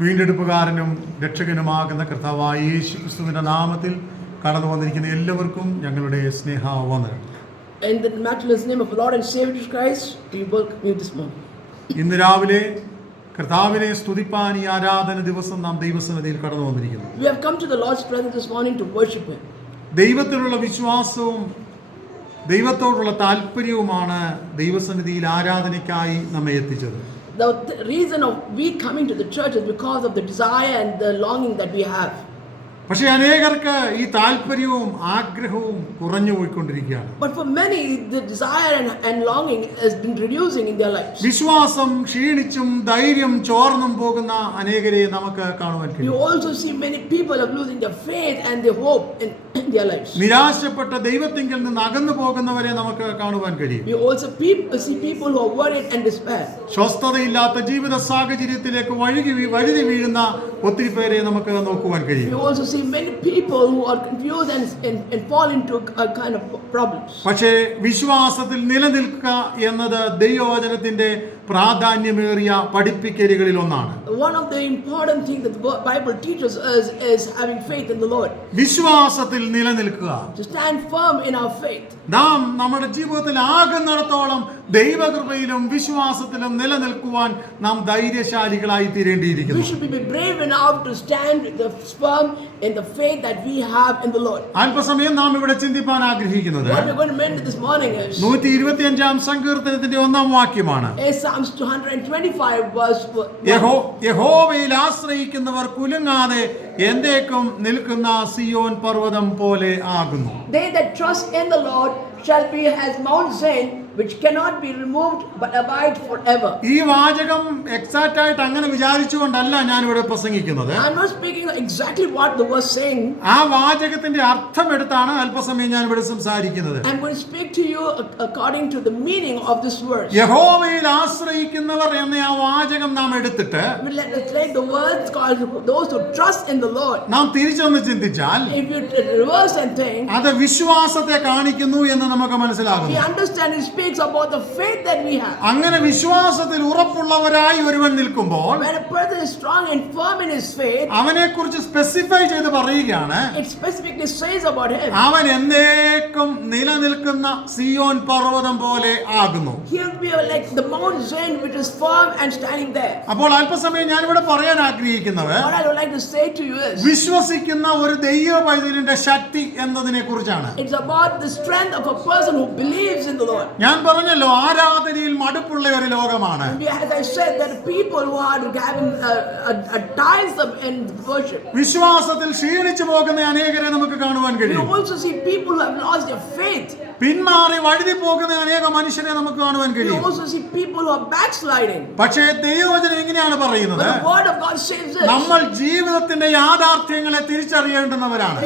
വീണ്ടെടുപ്പുകാരനും രക്ഷകനുമാകുന്ന കർത്താവായ യേശു ക്രിസ്തുവിന്റെ നാമത്തിൽ കടന്നു വന്നിരിക്കുന്ന എല്ലാവർക്കും ഞങ്ങളുടെ സ്നേഹവന്ദനം In the matchless name of our Lord and Savior Jesus Christ, we welcome you this morning. ഇന്ന് രാവിലെ കർത്താവിനെ സ്തുതിപ്പാൻ ഈ ആരാധന ദിവസം നാം ദൈവസന്നിധിയിൽ കടന്നു വന്നിരിക്കുന്നു We have come to the Lord's presence this morning to worship Him. ദൈവത്തിലുള്ള വിശ്വാസവും ദൈവത്തോടുള്ള താല്പര്യവുമാണ് ദൈവസന്നിധിയിൽ ആരാധനയ്ക്കായി നമ്മെ എത്തിച്ചത് The reason of we coming to the church is because of the desire and the longing that we have. പക്ഷേ അനേകർക്ക് ഈ താല്പര്യവും ആഗ്രഹവും കുറഞ്ഞു പോയിക്കൊണ്ടിരിക്കുകയാണ് But for many, the desire and, and longing has been reducing in their lives. വിശ്വാസം ക്ഷീണിച്ചും ധൈര്യം ചോർന്നും പോകുന്ന അനേകരെ നമുക്ക് കാണുവാൻ You കഴിയും also see many people are losing their faith and their hope in, in their lives. നിരാശപ്പെട്ട ദൈവത്തിങ്കിൽ നിന്ന് അകന്നു പോകുന്നവരെ നമുക്ക് കാണുവാൻ കഴിയും You also peop- see people who are worried and despair. സ്വസ്ഥതയില്ലാത്ത ജീവിത സാഹചര്യത്തിലേക്ക് വഴുകി വീ- വഴുതി വീഴുന്ന ഒത്തിരി പേരെ നമുക്ക് നോക്കുവാൻ കഴിയും also see പക്ഷേ വിശ്വാസത്തിൽ നിലനിൽക്കുക എന്നത് ദൈവവചനത്തിന്റെ പ്രാധാന്യമേറിയ പഠിപ്പിക്കലുകളിൽ ഒന്നാണ് One of the important things that the Bible teaches us is having faith in the Lord. വിശ്വാസത്തിൽ നിലനിൽക്കുക To stand firm in our faith. നാം നമ്മുടെ ജീവിതത്തിൽ ആകുന്നിടത്തോളം ദൈവകൃപയിലും വിശ്വാസത്തിലും നിലനിൽക്കുവാൻ നാം ധൈര്യശാലികളായി We തീരേണ്ടിയിരിക്കുന്നു should be brave enough to stand the firm in the faith that we have in the Lord. അല്പസമയം നാം ഇവിടെ ചിന്തിപ്പാൻ ആഗ്രഹിക്കുന്നത് What we're going to mention this morning is, നൂറ്റി ഇരുപത്തിയഞ്ചാം സങ്കീർത്തനത്തിന്റെ ഒന്നാം വാക്യമാണ് is Psalms 225 verse യഹോ യഹോവയിൽ ആശ്രയിക്കുന്നവർ കുലുങ്ങാതെ എന്തേക്കും നിൽക്കുന്ന സിയോൻ പർവതം പോലെ ആകുന്നു They that trust in the Lord shall be as Mount Zion, which cannot be removed but abide forever. ഈ വാചകം എക്സാക്റ്റ് ആയിട്ട് അങ്ങനെ വിചാരിച്ചുകൊണ്ടല്ല ഞാൻ ഇവിടെ പ്രസംഗിക്കുന്നത് I'm not speaking exactly what the verse saying. ആ വാചകത്തിന്റെ അർത്ഥം എടുത്താണ് അല്പസമയം ഞാൻ ഇവിടെ സംസാരിക്കുന്നത് I'm going to speak to you according to the meaning of this verse. യഹോവയിൽ ആശ്രയിക്കുന്നവർ എന്ന ആ വാചകം നാം എടുത്തിട്ട് eduthittu let us take the words called those who trust in the Lord. നാം തിരിച്ചൊന്ന് ചിന്തിച്ചാൽ If you reverse and think, അത് വിശ്വാസത്തെ കാണിക്കുന്നു എന്ന് നമുക്ക് we മനസ്സിലാകുന്നു understand it speaks about the faith that we have. അങ്ങനെ വിശ്വാസത്തിൽ ഉറപ്പുള്ളവരായി ഒരുവൻ നിൽക്കുമ്പോൾ When a person is strong and firm in his faith, അവനെ കുറിച്ച് സ്പെസിഫൈ ചെയ്ത് പറയുകയാണ് it specifically says about him. അവൻ എന്നേക്കും നിലനിൽക്കുന്ന സിയോൻ പർവതം പോലെ ആകുന്നു will be like the Mount Zion which is firm and standing there. അപ്പോൾ അല്പസമയം ഇവിടെ പറയാൻ ആഗ്രഹിക്കുന്നത് What I would like to say to you is, വിശ്വസിക്കുന്ന ഒരു ദൈവ പൈതലിന്റെ ശക്തി എന്നതിനെ കുറിച്ചാണ് it's about the strength of a person who believes in the Lord. ഞാൻ പറഞ്ഞല്ലോ ആരാധനയിൽ മടുപ്പുള്ള ഒരു ലോകമാണ് വിശ്വാസത്തിൽ ക്ഷീണിച്ചു പോകുന്ന അനേകരെ നമുക്ക് കാണുവാൻ കഴിയും. പിന്മാറി വഴുതി പോകുന്ന അനേക മനുഷ്യരെ നമുക്ക് കാണുവാൻ കഴിയും. പക്ഷേ ദൈവവചനം എങ്ങനെയാണ് പറയുന്നത്? നമ്മൾ ജീവിതത്തിന്റെ യാഥാർത്ഥ്യങ്ങളെ തിരിച്ചറിയേണ്ടുന്നവരാണ്.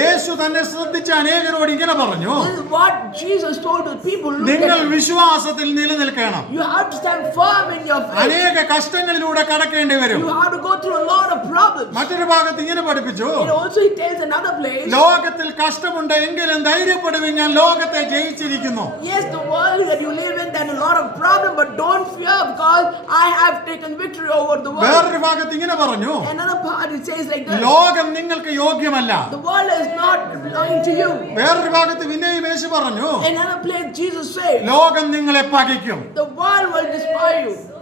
യേശു തന്നെ ശ്രദ്ധിച്ച അനേകരോട് ഇങ്ങനെ പറഞ്ഞു. This is what Jesus told the people. Look നിങ്ങൾ at him. വിശ്വാസത്തിൽ നിലനിൽക്കണം You have to stand firm in your faith. അനേക കഷ്ടങ്ങളിലൂടെ കടക്കേണ്ടി വരും You have to go through a lot of problems. മറ്റൊരു ഭാഗത്ത് ഇങ്ങനെ പഠിപ്പിച്ചു And also he tells another place. ലോകത്തിൽ കഷ്ടമുണ്ട് എങ്കിലും ധൈര്യപ്പെടുവിൻ ഞാൻ ലോകത്തെ ജയിച്ചിരിക്കുന്നു Yes, the world that you live in, there's a lot of problem, but don't fear because I have taken victory over the world. വേറൊരു ഭാഗത്ത് ഇങ്ങനെ പറഞ്ഞു Another part it says like this. ലോകം നിങ്ങൾക്ക് യോഗ്യമല്ല The world is not belonging to you. വേറൊരു ഭാഗത്ത് ദൈവം യേശു പറഞ്ഞു. ലോകം നിങ്ങളെ പകയ്ക്കും.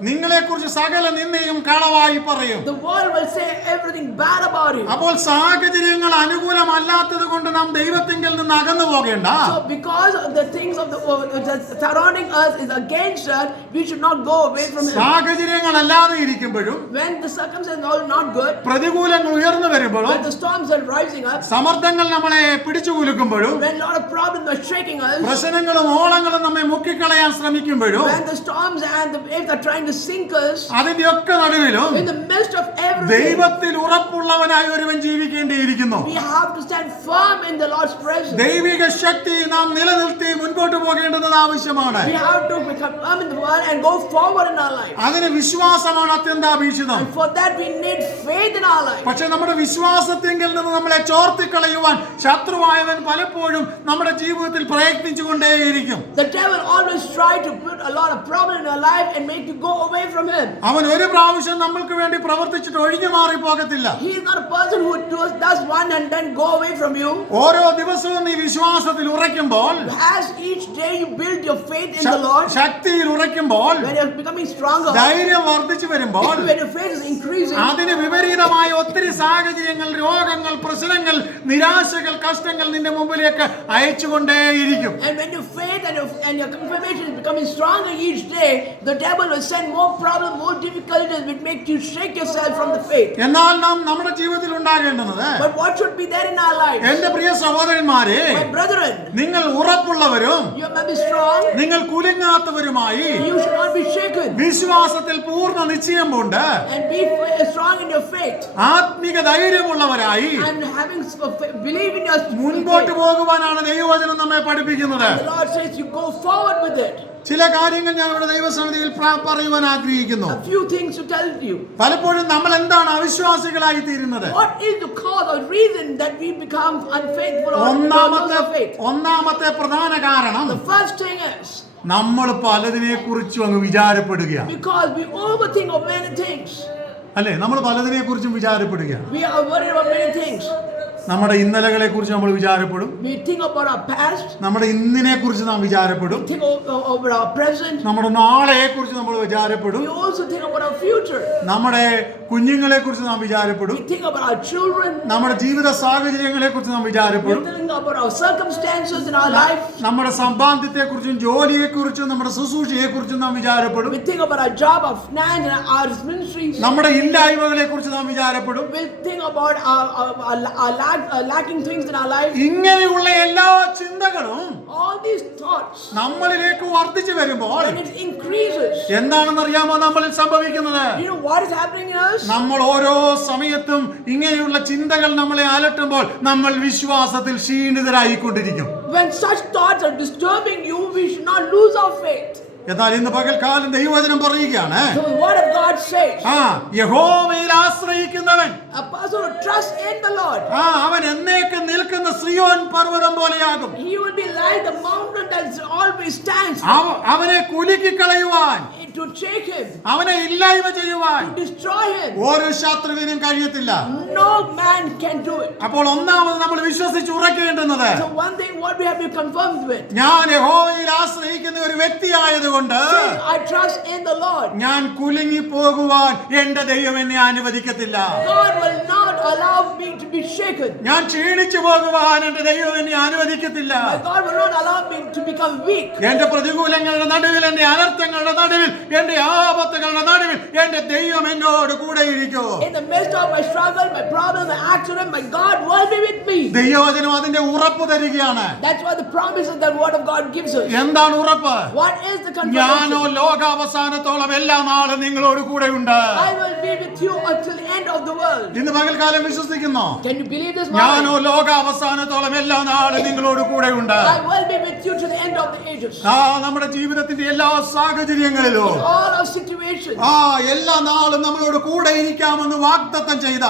നിങ്ങളെ കുറിച്ച് സകല നിന്ദയും കളവായി പറയും The world will say everything bad about you. അപ്പോൾ സാഹചര്യങ്ങൾ അനുകൂലമല്ലാത്തത് കൊണ്ട് നാം ദൈവത്തിങ്കിൽ നിന്ന് അകന്നു പോകേണ്ട So because of the things of the world that's surrounding us is against us, we should not go away from him. സാഹചര്യങ്ങൾ അല്ലാതെ ഇരിക്കുമ്പോഴും When the circumstances are not good, പ്രതികൂലങ്ങൾ ഉയർന്നു വരുമ്പോഴും when the storms are rising up, സമ്മർദ്ദങ്ങൾ നമ്മളെ പിടിച്ചു കുലുക്കുമ്പോഴും when a lot of problems are shaking us, പ്രശ്നങ്ങളും ഓളങ്ങളും നമ്മെ മുക്കിക്കളയാൻ ശ്രമിക്കുമ്പോഴും when the storms and the waves are trying to sink us, അതിന്റെ ഒക്കെ നടുവിലും in the midst of everything, ദൈവത്തിൽ ഉറപ്പുള്ളവനായി ഒരുവൻ ജീവിക്കേണ്ടിയിരിക്കുന്നു we have to stand firm in the Lord's presence. ദൈവിക ശക്തി നാം നിലനിർത്തി മുൻപോട്ട് പോകേണ്ടത് ആവശ്യമാണ് We have to become firm in the world and go forward in our life. അതിന് വിശ്വാസമാണ് അത്യന്താപേക്ഷിതം And for that, we need faith in our life. പക്ഷെ നമ്മുടെ വിശ്വാസത്തെങ്കിൽ നിന്ന് നമ്മളെ ചോർത്തിക്കളയുവാൻ ശത്രുവായവൻ പലപ്പോഴും നമ്മുടെ ജീവിതത്തിൽ പ്രയത്നിച്ചുകൊണ്ടേയിരിക്കും The devil always try to put a lot of problem in our life and make you go away from him. അവൻ ഒരു പ്രാവശ്യം നമ്മൾക്ക് വേണ്ടി പ്രവർത്തിച്ചിട്ട് ഒഴിഞ്ഞു മാറി പോകത്തില്ല He is not a person who does, does one and then go away from you. ഓരോ ദിവസവും നീ വിശ്വാസത്തിൽ ഉറയ്ക്കുമ്പോൾ As each day you build your faith in the Lord, ശക്തിയിൽ ഉറയ്ക്കുമ്പോൾ when you are becoming stronger, ധൈര്യം വർദ്ധിച്ചു വരുമ്പോൾ when your faith is increasing, അതിന് വിപരീതമായ ഒത്തിരി സാഹചര്യങ്ങൾ രോഗങ്ങൾ പ്രശ്നങ്ങൾ നിരാശകൾ കഷ്ടങ്ങൾ നിന്റെ മുമ്പിലേക്ക് അയച്ചുകൊണ്ടേയിരിക്കും and when your faith and your, and your confirmation is becoming stronger each day, the devil will send more problems, more difficulties, will make you shake yourself from the faith. എന്നാൽ നാം നമ്മുടെ ജീവിതത്തിൽ ഉണ്ടാകേണ്ടുന്നത് But what should be there in our lives? എന്റെ പ്രിയ സഹോദരന്മാരെ My brethren, നിങ്ങൾ ഉറപ്പുള്ളവരും you must be strong. നിങ്ങൾ കുലുങ്ങാത്തവരുമായി You should not be shaken. വിശ്വാസത്തിൽ പൂർണ നിശ്ചയം കൊണ്ട് And be f- strong in your faith. Athmika ധൈര്യമുള്ളവരായി And having s- f- believe in your മുൻപോട്ട് faith. പോകുവാനാണ് ദൈവവചനം നമ്മെ പഠിപ്പിക്കുന്നത് The Lord says you go forward with it. ചില കാര്യങ്ങൾ ഞങ്ങളുടെ ദൈവസന്നിധിയിൽ പ്ര- പറയുവാൻ ആഗ്രഹിക്കുന്നു A few things to tell you. പലപ്പോഴും നമ്മൾ എന്താണ് അവിശ്വാസികളായി തീരുന്നത് What is the cause or reason that we become unfaithful or ഒന്നാമത്തെ lose faith? ഒന്നാമത്തെ പ്രധാന കാരണം The first thing is നമ്മൾ പലതിനെ കുറിച്ചും അങ്ങ് വിചാരപ്പെടുകയാണ് because we overthink of many things. അല്ലേ നമ്മൾ പലതിനെ കുറിച്ചും വിചാരപ്പെടുകയാണ് We are worried about many things. നമ്മുടെ ഇന്നലകളെ കുറിച്ച് നമ്മൾ വിചാരപ്പെടും We about our past, നമ്മുടെ ഇന്നിനെ കുറിച്ച് നാം വിചാരപ്പെടും. നമ്മുടെ നാളെയെ കുറിച്ച് നമ്മൾ വിചാരപ്പെടും We also about our future. നമ്മുടെ കുഞ്ഞുങ്ങളെ കുറിച്ച് നാം വിചാരപ്പെടും. നമ്മുടെ ജീവിത സാഹചര്യങ്ങളെ കുറിച്ച് നാം വിചാരപ്പെടും. നമ്മുടെ സമ്പാദ്യത്തെ കുറിച്ചും ജോലിയെ കുറിച്ചും നമ്മുടെ ശുശ്രൂഷയെ കുറിച്ചും നാം വിചാരപ്പെടും. നമ്മുടെ ഇല്ലായ്മകളെ കുറിച്ച് നാം വിചാരപ്പെടും Lacking things in our life. ഇങ്ങനെയുള്ള എല്ലാ ചിന്തകളും All these thoughts, നമ്മളിലേക്ക് വർദ്ധിച്ചു വരുമ്പോൾ when it increases, എന്താണെന്ന് അറിയാമോ നമ്മളിൽ സംഭവിക്കുന്നത് you know what is happening in us? നമ്മൾ ഓരോ സമയത്തും ഇങ്ങനെയുള്ള ചിന്തകൾ നമ്മളെ അലട്ടുമ്പോൾ നമ്മൾ വിശ്വാസത്തിൽ ക്ഷീണിതരായിക്കൊണ്ടിരിക്കും When such thoughts are disturbing you, we should not lose our faith. എന്നാൽ ഇന്ന് കാലം ദൈവവചനം പറയുകയാണ്. ആശ്രയിക്കുന്നവൻ. അവൻ എന്നേക്കും നിൽക്കുന്ന ശ്രീയോൻ പർവതം പോലെയാകും. അവനെ കുലുക്കി കളയുവാൻ അവനെ ഇല്ലായ്മ ചെയ്യുവാൻ. ഒരു ശാത്രുവിനും കഴിയത്തില്ല. അപ്പോൾ ഒന്നാമത് നമ്മൾ വിശ്വസിച്ച് ഉറക്കേണ്ടുന്നത്. ഞാൻ ആശ്രയിക്കുന്ന ഒരു വ്യക്തി ആയതുകൊണ്ട് ഞാൻ കുലുങ്ങി പോകുവാൻ എന്റെ ദൈവം എന്നെ അനുവദിക്കത്തില്ല. ഞാൻ ക്ഷീണിച്ചു പോകുവാൻ എന്റെ ദൈവം എന്നെ അനുവദിക്കത്തില്ല. ഗോഡ് പ്രതികൂലങ്ങളുടെ നടുവിൽ എന്റെ അനർത്ഥങ്ങളുടെ നടുവിൽ എന്റെ ആപത്തുകളുടെ നടുവിൽ എന്റെ ദൈവം എന്നോട് കൂടെ ഇരിക്കൂ. In the midst of my struggle my problem my my God will be with me ദൈവവചനം അതിന്റെ ഉറപ്പ് തരികയാണ്. That's what the promise that word of God gives us എന്താണ് ഉറപ്പ്? ഞാനോ ലോകാവസാനത്തോളം എല്ലാ നാളും നിങ്ങളോട് കൂടെ ഉണ്ട് ഇന്ന് പകൽക്കാലം വിശ്വസിക്കുന്നു. ഞാനോ ലോകാവസാനത്തോളം എല്ലാ നാളും നിങ്ങളോട് കൂടെ ഉണ്ട് ആ നമ്മുടെ ജീവിതത്തിന്റെ എല്ലാ സാഹചര്യങ്ങളിലും. ആ എല്ലാ നാളും നമ്മളോട് കൂടെ ഇരിക്കാമെന്ന് വാഗ്ദത്തം ചെയ്ത.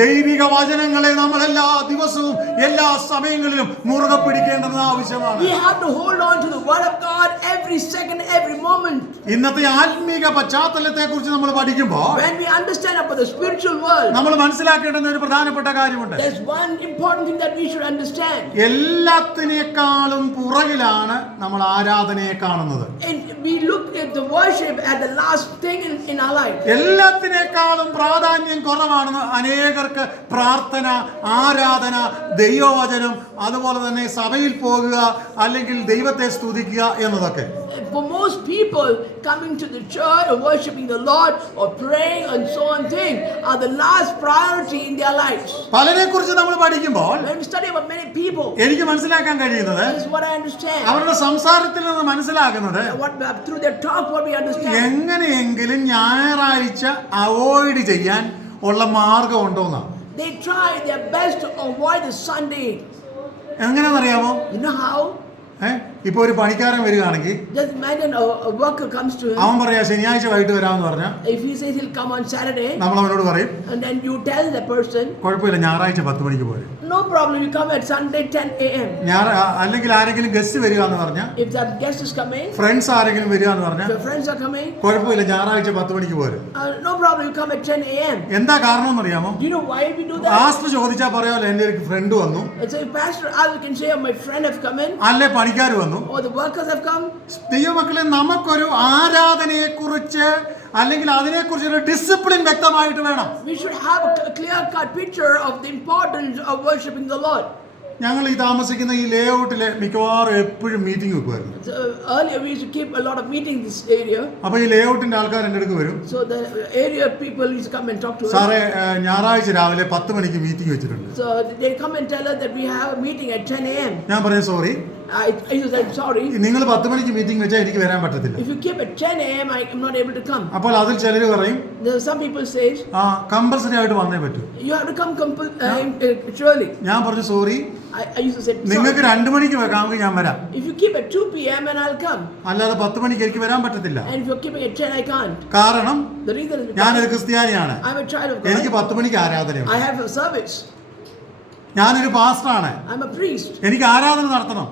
ദൈവിക വചനങ്ങളെ നമ്മൾ എല്ലാ ദിവസവും എല്ലാ സമയങ്ങളിലും മുറുകെ പിടിക്കേണ്ടത് ആവശ്യമാണ് We have to hold on to the word of God every second, every moment. ഇന്നത്തെ ആത്മീക പശ്ചാത്തലത്തെ കുറിച്ച് നമ്മൾ പഠിക്കുമ്പോൾ When we understand about the spiritual world, നമ്മൾ മനസ്സിലാക്കേണ്ടുന്ന ഒരു പ്രധാനപ്പെട്ട കാര്യമുണ്ട് there's one important thing that we should understand. എല്ലാത്തിനേക്കാളും പുറകിലാണ് നമ്മൾ ആരാധനയെ കാണുന്നത് And we look at the worship at the last thing in, in our life. എല്ലാത്തിനേക്കാളും പ്രാധാന്യം കുറവാണ് അനേകർക്ക് പ്രാർത്ഥന ആരാധന ദൈവവചനം അതുപോലെ തന്നെ സഭയിൽ പോകുക അല്ലെങ്കിൽ ദൈവത്തെ സ്തുതിക്കുക എന്നതൊക്കെ For most people, coming to the church or worshiping the Lord or praying and so on thing are the last priority in their lives. പലരെ കുറിച്ച് നമ്മൾ പഠിക്കുമ്പോൾ When we study about many people, എനിക്ക് മനസ്സിലാക്കാൻ കഴിയുന്നത് this is what I understand. അവരുടെ സംസാരത്തിൽ നിന്ന് മനസ്സിലാക്കുന്നത് What through their talk, what we understand. എങ്ങനെയെങ്കിലും ഞായറാഴ്ച അവോയ്ഡ് ചെയ്യാൻ ഉള്ള മാർഗം ഉണ്ടോന്നാ They try their best to avoid the Sunday. എങ്ങനെയാണെന്നറിയാമോ You know how? ഏഹ് ഇപ്പൊ ഒരു പണിക്കാരൻ വരികയാണെങ്കിൽ അവൻ പറയാ ശനിയാഴ്ച വൈകിട്ട് വരാമെന്ന് പറഞ്ഞാൽ അവനോട് പറയും കുഴപ്പമില്ല ഞായറാഴ്ച പത്ത് മണിക്ക് പോലെ no problem you come at Sunday ten A M അല്ലെങ്കിൽ ആരെങ്കിലും ഗസ്റ്റ് വരിക എന്ന് പറഞ്ഞാൽ if that guest is friends ആരെങ്കിലും വരിക എന്ന് പറഞ്ഞാൽ ഫ്രണ്ട്സ് ആർ കമിംഗ് കുഴപ്പമില്ല ഞായറാഴ്ച പത്ത് മണിക്ക് പോലെ no problem you come at ten A എന്താ കാരണം എന്ന് അറിയാമോ you know why we do that asked ചോദിച്ചാൽ പറയാമല്ലോ എന്റെ ഒരു ഫ്രണ്ട് വന്നു. It's a pastor I can share my friend has coming അല്ലേ പണിക്കാർ വന്നു? വന്നു. ദൈവ മക്കളെ നമുക്കൊരു ആരാധനയെ കുറിച്ച് അല്ലെങ്കിൽ അതിനെ കുറിച്ച് ഒരു ഡിസിപ്ലിൻ വ്യക്തമായിട്ട് വേണം. ഞങ്ങൾ ഈ താമസിക്കുന്ന ഈ ലേ ഔട്ടിലെ മിക്കവാറും എപ്പോഴും മീറ്റിംഗ് വെക്കുമായിരുന്നു So, earlier, we used to keep a lot of meetings in this area. അപ്പോൾ ഈ ലേ ഔട്ടിന്റെ ആൾക്കാർ എന്റെ അടുക്ക് വരും So, the area people used to come and talk to us. സാറേ ഏഹ്, ഞായറാഴ്ച രാവിലെ പത്ത് മണിക്ക് മീറ്റിംഗ് വെച്ചിട്ടുണ്ട് So, they come and tell us that we have a meeting at 10 a.m. ഞാൻ പറയും sorry I, I to say, sorry. നിങ്ങൾ പത്ത് മണിക്ക് മീറ്റിംഗ് വെച്ചാൽ എനിക്ക് വരാൻ പറ്റത്തില്ല If you keep at 10 a.m., I am not able to come. അപ്പോൾ അതിൽ ചിലർ പറയും There are some people say, ആ കമ്പൽസറി ആയിട്ട് വന്നേ പറ്റൂ you have to come compul- uh, uh, surely. ഞാൻ പറഞ്ഞു സോറി നിങ്ങൾക്ക്. രണ്ട് mണിക്ക് വെക്കാമെങ്കിൽ ഞാൻ വരാം If you keep at 2 p.m. and I'll come. അല്ലാതെ പത്ത് മണിക്ക് എനിക്ക് വരാൻ പറ്റത്തില്ല And if you keep at 10, I can't. കാരണം The reason is ഞാനൊരു because ക്രിസ്ത്യാനിയാണ് I'm a child of എനിക്ക് God. പത്ത് മണിക്ക് ആരാധനയുണ്ട് I have a service. ഞാനൊരു പാസ്റ്ററാണ്. എനിക്ക് ആരാധന നടത്തണം.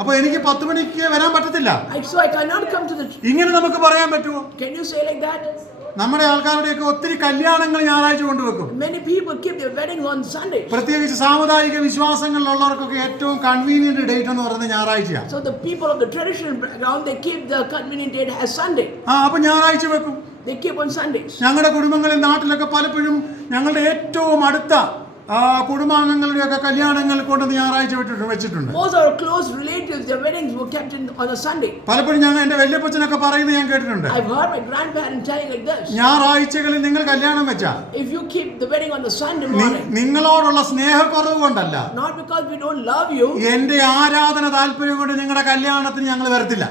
അപ്പൊ എനിക്ക് പത്ത് മണിക്ക് വരാൻ പറ്റത്തില്ല. ഇങ്ങനെ നമുക്ക് പറയാൻ പറ്റുമോ നമ്മുടെ ആൾക്കാരുടെയൊക്കെ ഒത്തിരി കല്യാണങ്ങൾ ഞായറാഴ്ച കൊണ്ടുവെക്കും Many people keep their wedding on Sundays. പ്രത്യേകിച്ച് സാമുദായിക വിശ്വാസങ്ങളിലുള്ളവർക്കൊക്കെ ഏറ്റവും കൺവീനിയന്റ് ഡേറ്റ് എന്ന് പറയുന്നത് ഞായറാഴ്ചയാണ് So the people of the traditional background they keep the convenient date as Sunday. ആ അപ്പൊ ഞായറാഴ്ച വെക്കും They keep on Sundays. ഞങ്ങളുടെ കുടുംബങ്ങളിൽ നാട്ടിലൊക്കെ പലപ്പോഴും ഞങ്ങളുടെ ഏറ്റവും അടുത്ത കുടുംബാംഗങ്ങളുടെയൊക്കെ കല്യാണങ്ങൾ കൊണ്ട് ഞായറാഴ്ച വിട്ടിട്ട് വെച്ചിട്ടുണ്ട്. Boss or close relatives they weddings were kept on A Sunday പലപ്പോഴും ഞങ്ങൾ എന്റെ വല്യപ്പച്ചനൊക്കെ പറയുന്നത് ഞാൻ കേട്ടിട്ടുണ്ട്. ഞായറാഴ്ചകളിൽ നിങ്ങൾ കല്യാണം വെച്ചാ? If you keep the wedding on the വെച്ചാൽ നിങ്ങളോടുള്ള സ്നേഹക്കുറവ് കൊണ്ടല്ല. എന്റെ ആരാധന താല്പര്യം കൊണ്ട് നിങ്ങളുടെ കല്യാണത്തിന് ഞങ്ങൾ വരത്തില്ല.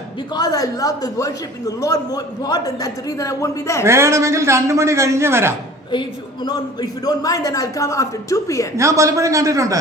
വേണമെങ്കിൽ 2 മണി കഴിഞ്ഞ് വരാം. If you, don't, if you don't mind, then I'll come after 2 p.m. ഞാൻ പലപ്പോഴും കണ്ടിട്ടുണ്ട്.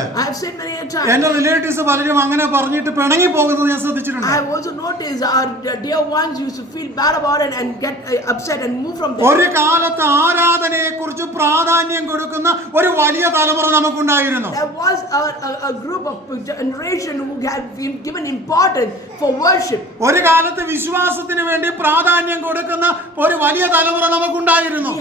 എന്റെ റിലേറ്റീവ്സ് പലരും അങ്ങനെ പറഞ്ഞിട്ട് പിണങ്ങി പോകുന്നത് ഞാൻ ശ്രദ്ധിച്ചിട്ടുണ്ട് have also noticed our dear ones used to feel bad about and get uh, upset and move from there. ഒരു കാലത്ത് ആരാധനയെ കുറിച്ച് പ്രാധാന്യം കൊടുക്കുന്ന ഒരു വലിയ തലമുറ നമുക്കുണ്ടായിരുന്നു There was a, a, a group of generation who had given importance for worship. ഒരു കാലത്ത് വിശ്വാസത്തിന് വേണ്ടി പ്രാധാന്യം കൊടുക്കുന്ന ഒരു വലിയ തലമുറ നമുക്കുണ്ടായിരുന്നു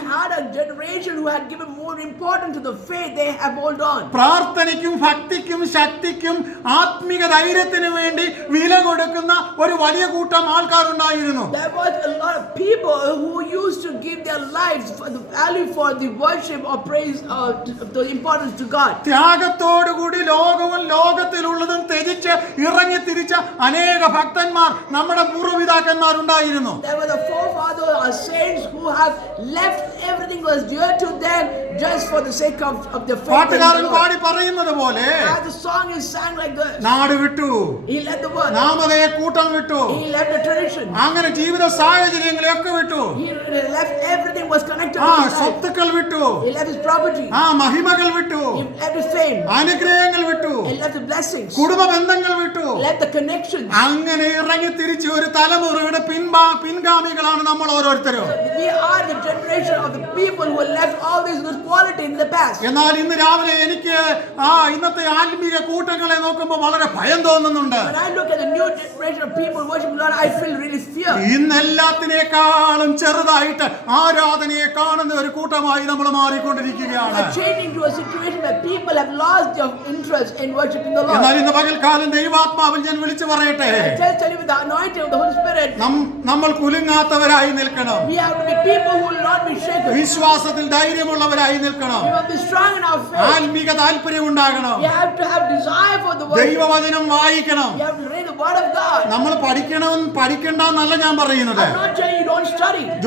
Generation who had given more importance to the faith they have hold on. പ്രാർത്ഥനയ്ക്കും ഭക്തിക്കും ശക്തിക്കും ആത്മിക ധൈര്യത്തിന് വേണ്ടി വില കൊടുക്കുന്ന ഒരു വലിയ കൂട്ടം ആൾക്കാരുണ്ടായിരുന്നു There was a lot of people who used to give their lives for the value for the worship or praise uh, the importance to God. ത്യാഗത്തോടുകൂടി ലോകവും ലോകത്തിലുള്ളതും ത്യജിച്ച് ഇറങ്ങി തിരിച്ച അനേക ഭക്തന്മാർ നമ്മുടെ പൂർവപിതാക്കന്മാരുണ്ടായിരുന്നു There were the forefathers or saints who have left everything was dear to them just for the sake of, of the faith. in പാട്ടുകാരൻ the Lord. പാടി പറയുന്നത് പോലെ As the song is sang like this. നാട് വിട്ടു He left the world. നാമതയെ കൂട്ടം വിട്ടു He left the tradition. അങ്ങനെ ജീവിത സാഹചര്യങ്ങളെയൊക്കെ വിട്ടു He left everything was connected ആ to his life. സ്വത്തുക്കൾ വിട്ടു He left his property. ആ മഹിമകൾ വിട്ടു He left his fame. അനുഗ്രഹങ്ങൾ വിട്ടു He left the blessings. കുടുംബ ബന്ധങ്ങൾ വിട്ടു He left the connections. അങ്ങനെ ഇറങ്ങി തിരിച്ച് ഒരു തലമുറയുടെ പിൻപാ പിൻഗാമികളാണ് നമ്മൾ ഓരോരുത്തരും We are the generation of the people who left all these good quality in the past. എന്നാൽ ഇന്ന് രാവിലെ എനിക്ക് ആ ഇന്നത്തെ ആത്മീക കൂട്ടങ്ങളെ നോക്കുമ്പോൾ വളരെ ഭയം തോന്നുന്നുണ്ട് When I look at the new generation of people worshiping Lord, I feel really fear. ഇന്ന് എല്ലാത്തിനേക്കാളും ചെറുതായിട്ട് ആരാധനയെ കാണുന്ന ഒരു കൂട്ടമായി നമ്മൾ മാറിക്കൊണ്ടിരിക്കുകയാണ്. പകൽക്കാലം ദൈവാത്മാവിൽ ഞാൻ വിളിച്ചു പറയട്ടെ. നമ്മൾ കുലുങ്ങാത്തവരായി നിൽക്കണം. വിശ്വാസത്തിൽ ധൈര്യമുള്ളവരായി നിൽക്കണം. ആത്മീക താല്പര്യം ഉണ്ടാകണം. ദൈവവചനം വായിക്കണം. നമ്മൾ പഠിക്കണം പഠിക്കണ്ട എന്നല്ല ഞാൻ പറയുന്നത്.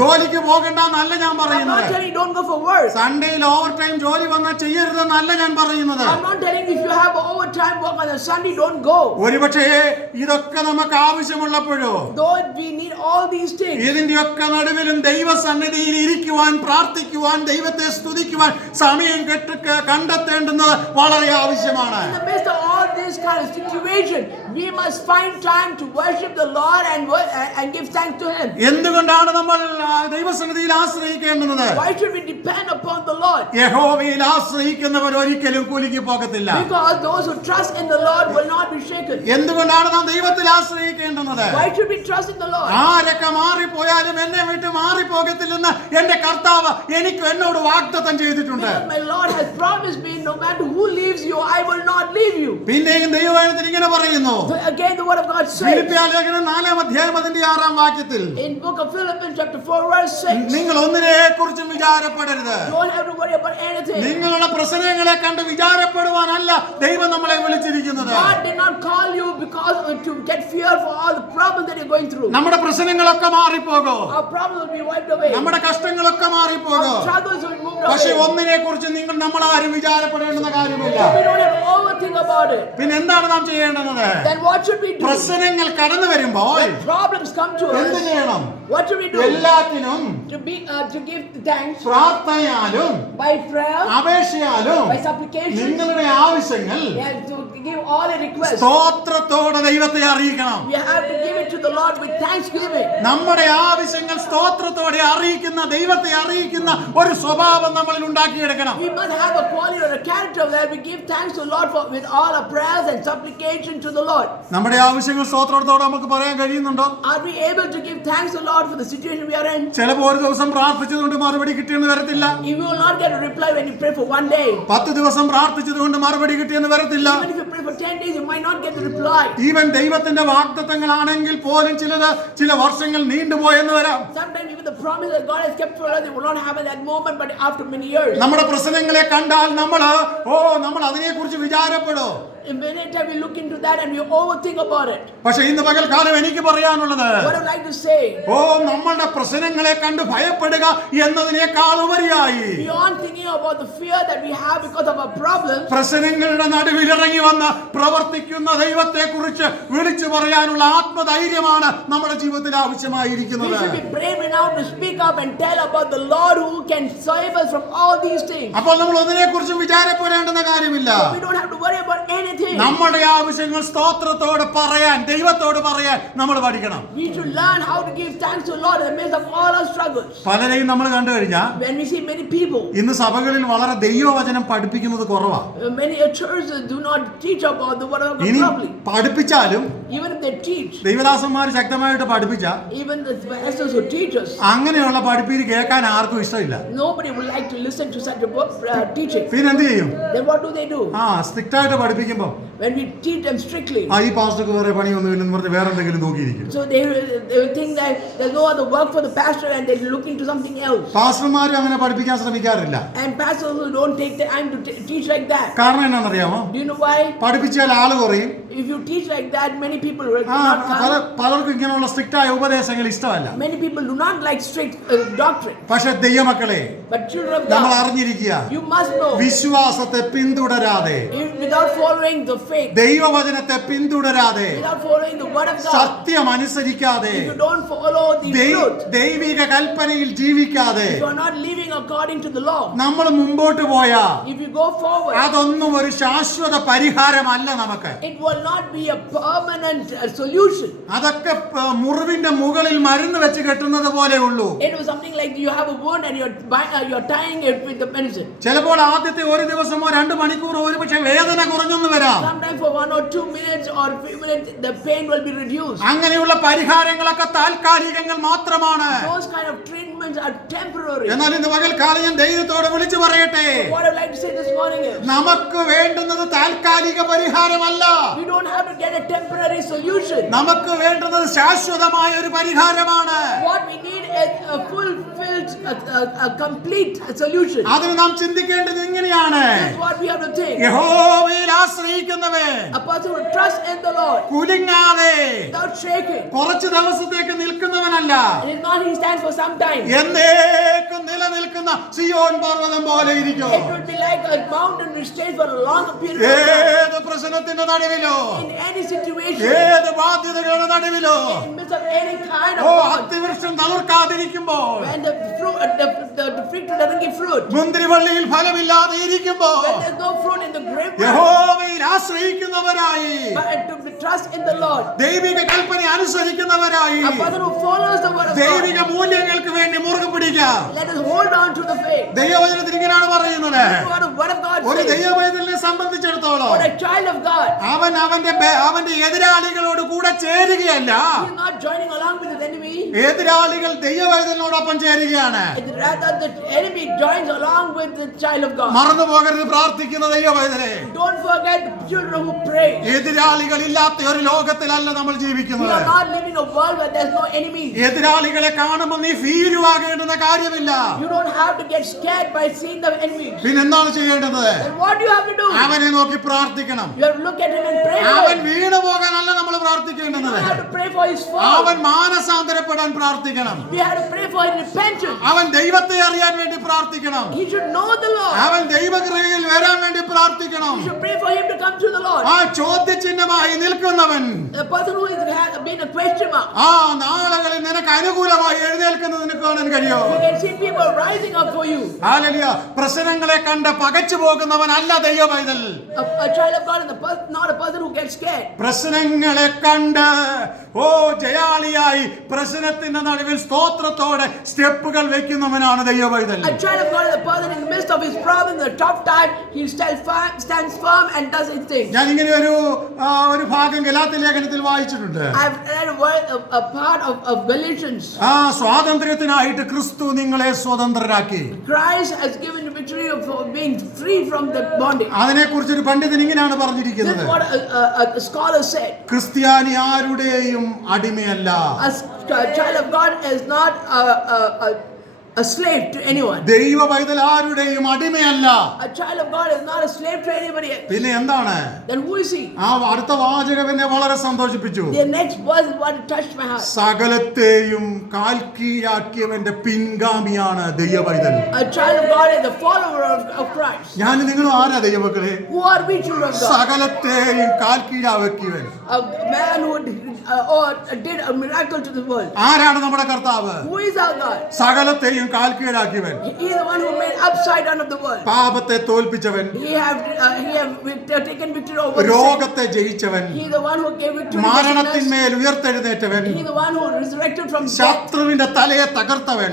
ജോലിക്ക് പോകണ്ട എന്നല്ല ഞാൻ പറയുന്നത്. Go for work. സൺഡേയിൽ ഓവർ ടൈം ജോലി വന്നാൽ ചെയ്യരുതെന്നല്ല ഞാൻ പറയുന്നത് I'm not telling if you have overtime work on a Sunday, don't go. ഒരുപക്ഷേ ഇതൊക്കെ നമുക്ക് ആവശ്യമുള്ളപ്പോഴോ Though we need all these things. ഇതിന്റെയൊക്കെ നടുവിലും ദൈവസന്നിധിയിൽ ഇരിക്കുവാൻ പ്രാർത്ഥിക്കുവാൻ ദൈവത്തെ സ്തുതിക്കുവാൻ സമയം കെട്ട് കണ്ടെത്തേണ്ടുന്നത് വളരെ ആവശ്യമാണ് In the midst of all this kind of situation, We must find time to worship the Lord and, and give thanks to Him. എന്തുകൊണ്ടാണ് നമ്മൾ ആ, ദൈവസന്നിധിയിൽ ആശ്രയിക്കേണ്ടുന്നത് Why should we depend upon the Lord? യഹോവയിൽ ആശ്രയിക്കുന്നവർ ഒരിക്കലും പോകത്തില്ല Because those who trust in the Lord will not be shaken. എന്തുകൊണ്ടാണ് നാം ദൈവത്തിൽ ആശ്രയിക്കേണ്ടുന്നത് Why should we trust in the Lord? ആരൊക്കെ മാറിപ്പോയാലും എന്നെ വിട്ട് മാറിപ്പോകത്തില്ലെന്ന് എന്റെ കർത്താവ് എനിക്ക് എന്നോട് വാഗ്ദത്തം ചെയ്തിട്ടുണ്ട് Because my Lord has promised me, no matter who leaves you, I will not leave you. പിന്നെയും ദൈവവചനത്തിൽ ഇങ്ങനെ പറയുന്നു. So again, the word of God says ഫിലിപ്പിയ ലേഖനം നാലാം അധ്യായം അതിന്റെ ആറാം വാക്യത്തിൽ. in book of Philippians chapter 4 verse 6, നിങ്ങൾ ഒന്നിനെ കുറിച്ചും വിചാരപ്പെടരുത്. Don't have to worry about anything. നിങ്ങളുടെ പ്രശ്നങ്ങളെ കണ്ട് വിചാരപ്പെടുവാനല്ല ദൈവം നമ്മളെ വിളിച്ചിരിക്കുന്നത് God did not call you because to get fear for all the problems that you're going through. നമ്മുടെ പ്രശ്നങ്ങളൊക്കെ മാറിപ്പോകോ Our problems will be wiped away. നമ്മുടെ കഷ്ടങ്ങളൊക്കെ മാറിപ്പോകോ പക്ഷെ. ഒന്നിനെ കുറിച്ച് നിങ്ങൾ നമ്മൾ ആരും വിചാരപ്പെടേണ്ടുന്ന കാര്യമില്ല പിന്നെ എന്താണ് നാം ചെയ്യേണ്ടത് Then what should we പ്രശ്നങ്ങൾ കടന്നു വരുമ്പോൾ problems come to എന്ത് ചെയ്യണം what should we do? എല്ലാത്തിനും To be uh, to give thanks പ്രാർത്ഥനയാലും അപേക്ഷയാലും. നിങ്ങളുടെ ആവശ്യങ്ങൾ We have to give all the request. സ്തോത്രത്തോടെ ദൈവത്തെ അറിയിക്കണം We have to give it to the Lord with thanksgiving. നമ്മുടെ ആവശ്യങ്ങൾ സ്തോത്രത്തോടെ അറിയിക്കുന്ന ദൈവത്തെ അറിയിക്കുന്ന ഒരു സ്വഭാവം നമ്മളിൽ ഉണ്ടാക്കിയെടുക്കണം We must have a quality or a character where we give thanks to the Lord for with all our prayers and supplication to the Lord. നമ്മുടെ ആവശ്യങ്ങൾ സ്തോത്രത്തോടെ നമുക്ക് പറയാൻ കഴിയുന്നുണ്ടോ Are we able to give thanks to the Lord for the situation we are in? ചിലപ്പോൾ ഒരു ദിവസം പ്രാർത്ഥിച്ചതുകൊണ്ട് മറുപടി കിട്ടിയെന്ന് വരത്തില്ല You will not get a reply when you pray for one day. പത്ത് ദിവസം പ്രാർത്ഥിച്ചതുകൊണ്ട് മറുപടി കിട്ടിയെന്ന് വരത്തില്ല Even if you pray 10 days, you might not get the reply. Even ദൈവത്തിന്റെ വാഗ്ദത്തങ്ങളാണെങ്കിൽ പോലും ചിലത് ചില വർഷങ്ങൾ നീണ്ടുപോയെന്ന് വരാം Sometimes even the promise God has kept for us, it will not happen at moment, but after many years. നമ്മുടെ പ്രശ്നങ്ങളെ കണ്ടാൽ നമ്മൾ ഓ നമ്മൾ അതിനെക്കുറിച്ച് വിചാരപ്പെടോ And we look into that and we overthink about it. പക്ഷേ ഇന്ന് പകൽക്കാലം എനിക്ക് പറയാനുള്ളത് What I'd like to say, ഓ നമ്മളുടെ പ്രശ്നങ്ങളെ കണ്ട് ഭയപ്പെടുക എന്നതിനേക്കാൾ ഉപരിയായി beyond thinking about the fear that we have because of our problems, പ്രശ്നങ്ങളുടെ നടുവിൽ ഇറങ്ങി വന്ന് പ്രവർത്തിക്കുന്ന ദൈവത്തെ കുറിച്ച് വിളിച്ചു പറയാനുള്ള ആത്മധൈര്യമാണ് നമ്മുടെ ജീവിതത്തിൽ we ആവശ്യമായിരിക്കുന്നത് should be brave enough to speak up and tell about the Lord who can save us from all these things. അപ്പോൾ നമ്മൾ ഒന്നിനെ കുറിച്ചും വിചാരപ്പെടേണ്ടുന്ന കാര്യമില്ല We don't have to worry about anything. നമ്മുടെ ആവശ്യങ്ങൾ സ്തോത്രത്തോട് പറയാൻ ദൈവത്തോട് പറയാൻ നമ്മൾ പഠിക്കണം We should learn how to give thanks to Lord in the midst of all our struggles. പലരെയും നമ്മൾ കണ്ടു കഴിഞ്ഞാൽ When we see many people, ഇന്ന് സഭകളിൽ വളരെ ദൈവവചനം പഠിപ്പിക്കുന്നത് കുറവാ uh, many churches do not teach about the word of God ഇനി properly. പഠിപ്പിച്ചാലും Even if they teach, ദൈവദാസന്മാർ ശക്തമായിട്ട് പഠിപ്പിച്ച even the pastors who teach us, അങ്ങനെയുള്ള പഠിപ്പീര് കേൾക്കാൻ ആർക്കും ഇഷ്ടമില്ല nobody would like to listen to such a book, uh, teaching. പിന്നെ എന്ത് ചെയ്യും Then what do they do? ആ സ്ട്രിക്റ്റ് ആയിട്ട് പഠിപ്പിക്കുമ്പോൾ When we treat them strictly, ആ ഈ പാസ്റ്റർക്ക് വേറെ പണിയൊന്നുമില്ലെന്ന് പറഞ്ഞ് വേറെ എന്തെങ്കിലും നോക്കിയിരിക്കും so they, they will think that there's no other work for the pastor and they looking to something else. പാസ്റ്റർമാരും അങ്ങനെ പഠിപ്പിക്കാൻ ശ്രമിക്കാറില്ല And pastors don't take the time to teach like that. കാരണം എന്നാണെന്നറിയാമോ Do you know why? പഠിപ്പിച്ചാൽ ആൾ കുറയും If you teach like that, many people will not come. പലർക്കും ഇങ്ങനെയുള്ള strict ആയ ഉപദേശങ്ങൾ ഇഷ്ടമല്ല Many people do not like strict uh, doctrine. പക്ഷെ ദൈവമക്കളെ But children of നമ്മൾ God, അറിഞ്ഞിരിക്കുക you must know, വിശ്വാസത്തെ പിന്തുടരാതെ without following the faith, ദൈവവചനത്തെ പിന്തുടരാതെ without following the word of God, സത്യം അനുസരിക്കാതെ if you don't follow the truth, ദൈവിക കൽപ്പനയിൽ ജീവിക്കാതെ you are not living according to the law, നമ്മൾ മുമ്പോട്ട് പോയാ if you go forward, അതൊന്നും ഒരു ശാശ്വത പരിഹാരമല്ല നമുക്ക് it will not be a permanent uh, solution. അതൊക്കെ പ- മുറിവിന്റെ മുകളിൽ മരുന്ന് വെച്ച് കെട്ടുന്നത് പോലെ ഉള്ളൂ It was something like you have a wound and you're, bi- uh, you're tying it with the medicine. ചിലപ്പോൾ ആദ്യത്തെ ഒരു ദിവസമോ രണ്ട് മണിക്കൂറോ ഒരു പക്ഷെ വേദന കുറഞ്ഞെന്ന് വരാം Sometimes for one or two minutes or few minutes, the pain will be reduced. അങ്ങനെയുള്ള പരിഹാരങ്ങളൊക്കെ താൽക്കാലികങ്ങൾ മാത്രമാണ് Those kind of treatments are temporary. എന്നാൽ ഇന്ന് പകൽക്കാലം ഞാൻ ദൈവത്തോട് വിളിച്ചു പറയട്ടെ What I'd like to say this morning is, നമുക്ക് വേണ്ടുന്നത് താൽക്കാലിക പരിഹാരമല്ല we don't have to get a temporary solution. നമുക്ക് വേണ്ടുന്നത് ശാശ്വതമായ ഒരു പരിഹാരമാണ് What we need is a fulfilled, a, a, a complete solution. അതിന് നാം ചിന്തിക്കേണ്ടത് ഇങ്ങനെയാണ് That's what we have to think. യഹോവയിൽ ആശ്രയിക്കുന്നവൻ A person who trusts in the Lord കുലുങ്ങാതെ without shaking. കുറച്ച് ദിവസത്തേക്ക് നിൽക്കുന്നവനല്ല And is not he stands for some time. എന്നേക്കും നിലനിൽക്കുന്ന സിയോൻ പർവതം പോലെ ഇരിക്കും It would be like a mountain which stays for a long period of time. ഏത് പ്രശ്നത്തിന്റെ നടുവിലോ In any situation, ഏത് ബാധ്യതകളുടെ നടുവിലോ in midst of any kind oh of bond, അത്തിവൃക്ഷം മുന്തിരി വള്ളിയിൽ ഫലമില്ലാതെ ഇരിക്കുമ്പോൾ യഹോവയിൽ ആശ്രയിക്കുന്നവരായി. ദൈവിക കൽപ്പന അനുസരിക്കുന്നവരായി. ദൈവിക മൂല്യങ്ങൾക്ക് മുറുകെ പിടിക്കാം. ദൈവവചനത്തിന് പറയുന്നത്. ഒരു ദൈവവചനെ സംബന്ധിച്ചിടത്തോളം അവൻ അവന്റെ അവന്റെ എതിരാളികളോട് കൂടെ ചേരുകയല്ല. എതിരാളികൾ ദൈവവൈതലിനോടൊപ്പം ചേരുകയാണ് It's rather joins along with the child of God. മറന്നു പോകരുത് പ്രാർത്ഥിക്കുന്ന pray. എതിരാളികൾ ഇല്ലാത്ത ഒരു ലോകത്തിലല്ല നമ്മൾ ജീവിക്കുന്നത് are living in a world where there's enemies. എതിരാളികളെ കാണുമ്പോൾ നീ ഭീരുവാകേണ്ടുന്ന കാര്യമില്ല You don't have to get scared by seeing the enemies. പിന്നെ ചെയ്യേണ്ടത് what do you have to do? അവനെ നോക്കി പ്രാർത്ഥിക്കണം You have to look at him and pray for അവൻ. വീണു പോകാനല്ല നമ്മൾ പ്രാർത്ഥിക്കേണ്ടത് അവൻ to നേടാൻ പ്രാർത്ഥിക്കണം. അവൻ ദൈവത്തെ അറിയാൻ വേണ്ടി പ്രാർത്ഥിക്കണം. അവൻ ദൈവഗ്രഹയിൽ വരാൻ വേണ്ടി പ്രാർത്ഥിക്കണം. ആ ചോദ്യചിഹ്നമായി നിൽക്കുന്നവൻ ആ നാളകളിൽ നിനക്ക് അനുകൂലമായി എഴുന്നേൽക്കുന്നതിന് കാണാൻ കഴിയോ? പ്രശ്നങ്ങളെ കണ്ട് പകച്ചു പോകുന്നവൻ അല്ല ദൈവം പ്രശ്നങ്ങളെ കണ്ട് ഓ ജയാളിയായി പ്രശ്നത്തിന്റെ നടുവിൽ സ്തോത്രത്തോടെ സ്റ്റെപ്പുകൾ വെക്കുന്നവനാണ് ദൈവവൈതൽ. ഞാൻ ഇങ്ങനെ ഒരു ഒരു ഭാഗം ഗലാത്തി ലേഖനത്തിൽ വായിച്ചിട്ടുണ്ട്. ആ സ്വാതന്ത്ര്യത്തിനായിട്ട് ക്രിസ്തു നിങ്ങളെ സ്വതന്ത്രരാക്കി. അതിനെക്കുറിച്ച് ഒരു പണ്ഡിതൻ ഇങ്ങനെയാണ് പറഞ്ഞിരിക്കുന്നത്. ക്രിസ്ത്യാനി ആരുടെയും അടിമയല്ല A, s- a child of God is not a, a, a, a slave to anyone. ദൈവ പൈതൽ ആരുടെയും അടിമയല്ല A child of God is not a slave to anybody else. പിന്നെ എന്താണ് Then who is he? ആ അടുത്ത വാചകം എന്നെ വളരെ സന്തോഷിപ്പിച്ചു The next was is what touched my heart. സകലത്തെയും കാൽക്കീഴാക്കിയവന്റെ പിൻഗാമിയാണ് ദൈവ പൈതൽ A child of God is the follower of, of Christ. ഞാൻ നിങ്ങളും ആരാ ദൈവമക്കളെ Who are we children of God? സകലത്തെയും കാൽക്കീഴാക്കിയവൻ A man who uh, or did a miracle to the world. ആരാണ് നമ്മുടെ കർത്താവ് Who is our God? സകലത്തെയും ഭൂമിയെയും കാൽക്കീഴാക്കിയവൻ. പാപത്തെ തോൽപ്പിച്ചവൻ. രോഗത്തെ ജയിച്ചവൻ. മരണത്തിന്മേൽ ഉയർത്തെഴുന്നേറ്റവൻ. ശത്രുവിന്റെ തലയെ തകർത്തവൻ.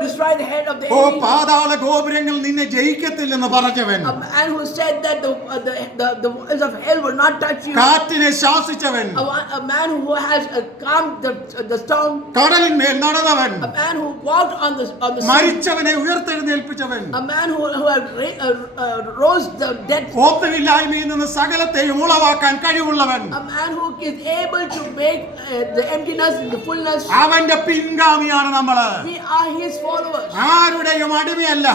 Destroyed the head of the oh enemy. പാതാള ഗോപുരങ്ങൾ നിന്നെ ജയിക്കത്തില്ലെന്ന് പറഞ്ഞവൻ A man who said that the uh, the, the the walls of hell will not touch you. കാറ്റിനെ ശാസിച്ചവൻ A, a man who has uh, calmed the the storm. കടലിന്മേൽ നടന്നവൻ A man who walked on the on the sea. മരിച്ചവനെ ഉയർത്തെഴുന്നേൽപ്പിച്ചവൻ A man who who had ra- uh, uh, rose the dead. ഓത്തുമില്ലായ്മയിൽ നിന്ന് സകലത്തെയും ഉളവാക്കാൻ കഴിവുള്ളവൻ A man who is able to make uh, the emptiness the fullness. അവന്റെ പിൻഗാമിയാണ് നമ്മൾ We are his. ആരുടെയും അടിമയല്ല.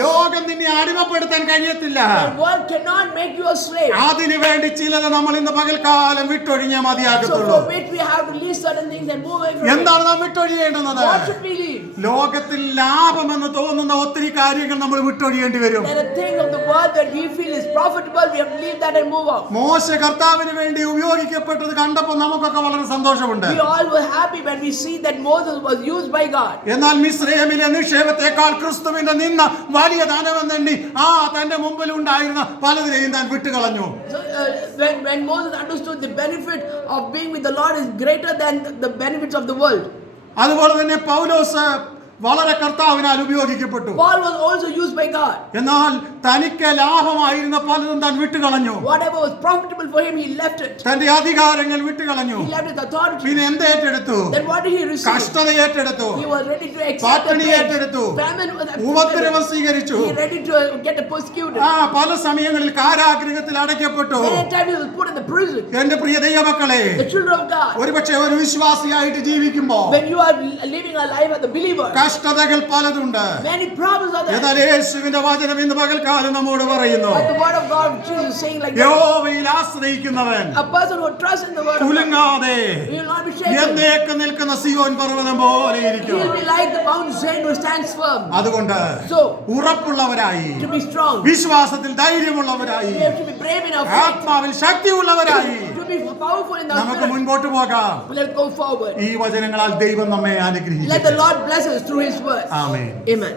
ലോകം നിന്നെ അടിമപ്പെടുത്താൻ കഴിയത്തില്ല The world cannot make you a slave. അതിനു വേണ്ടി ചിലത് നമ്മൾ ഇന്ന് പകൽക്കാലം വിട്ടൊഴിഞ്ഞേ So മതിയാകത്തുള്ളൂ we have to leave certain things and move away എന്താണ് നാം വിട്ടൊഴിയേണ്ടുന്നത്? ലോകത്തിൽ ലാഭമെന്ന് തോന്നുന്ന ഒത്തിരി കാര്യങ്ങൾ നമ്മൾ വിട്ടൊഴിയേണ്ടി വരും There of the world that we feel is profitable. We have to leave that and move on. മോശ കർത്താവിന് വേണ്ടി ഉപയോഗിക്കപ്പെട്ടത് കണ്ടപ്പോൾ നമുക്കൊക്കെ വളരെ സന്തോഷമുണ്ട് We എന്നാൽ മിസ്രൈമിലെ നിക്ഷേപത്തെക്കാൾ ക്രിസ്തുവിന്റെ നിന്ന വലിയ ദാനമെന്നെണ്ണി ആ തന്റെ മുമ്പിൽ ഉണ്ടായിരുന്ന പലതിനെയും താൻ വിട്ടുകളഞ്ഞു uh, when, when Moses understood the benefit of being with the Lord is greater than the benefits of the world. അതുപോലെ തന്നെ പൗലോസ് വളരെ കർത്താവിനാൽ ഉപയോഗിക്കപ്പെട്ടു Paul was also used by God. എന്നാൽ തനിക്ക് ലാഭമായിരുന്ന പലതും താൻ വിട്ടുകളഞ്ഞു Whatever was profitable for him, he left it. തന്റെ അധികാരങ്ങൾ വിട്ടുകളഞ്ഞു He left his authority. പിന്നെ എന്ത് ഏറ്റെടുത്തു Then what did he receive? കഷ്ടത ഏറ്റെടുത്തു He was ready to accept പാട്ടിണി. ഏറ്റെടുത്തു Famine was ഉപദ്രവം സ്വീകരിച്ചു He ready to uh, get persecuted. ആ പല സമയങ്ങളിൽ കാരാഗ്രഹത്തിൽ അടയ്ക്കപ്പെട്ടു Many times he was put in the prison. എന്റെ പ്രിയ ദൈവമക്കളെ The children of God. ഒരുപക്ഷെ ഒരു വിശ്വാസിയായിട്ട് ജീവിക്കുമ്പോൾ When you are living a life as a believer, കഷ്ടതകൾ പലതുണ്ട് many problems are there. എന്നാൽ യേശുവിന്റെ വചനം ഇന്ന് പകൽക്കാലം നമ്മോട് പറയുന്നു the word of God, is saying like that. യഹോവയിൽ ആശ്രയിക്കുന്നവൻ കുലുങ്ങാതെ. എന്നേക്ക് നിൽക്കുന്ന സിയോൻ പർവതം പോലെ ഇരിക്കും will like the mountain Zion who stands firm. അതുകൊണ്ട് So, ഉറപ്പുള്ളവരായി to be strong, വിശ്വാസത്തിൽ ധൈര്യമുള്ളവരായി ആത്മാവിൽ ശക്തിയുള്ളവരായി നമുക്ക് മുൻപോട്ട് പോകാം Let's go forward. ഈ വചനങ്ങളാൽ ദൈവം നമ്മെ Let the Lord bless us through his word. Amen. Amen.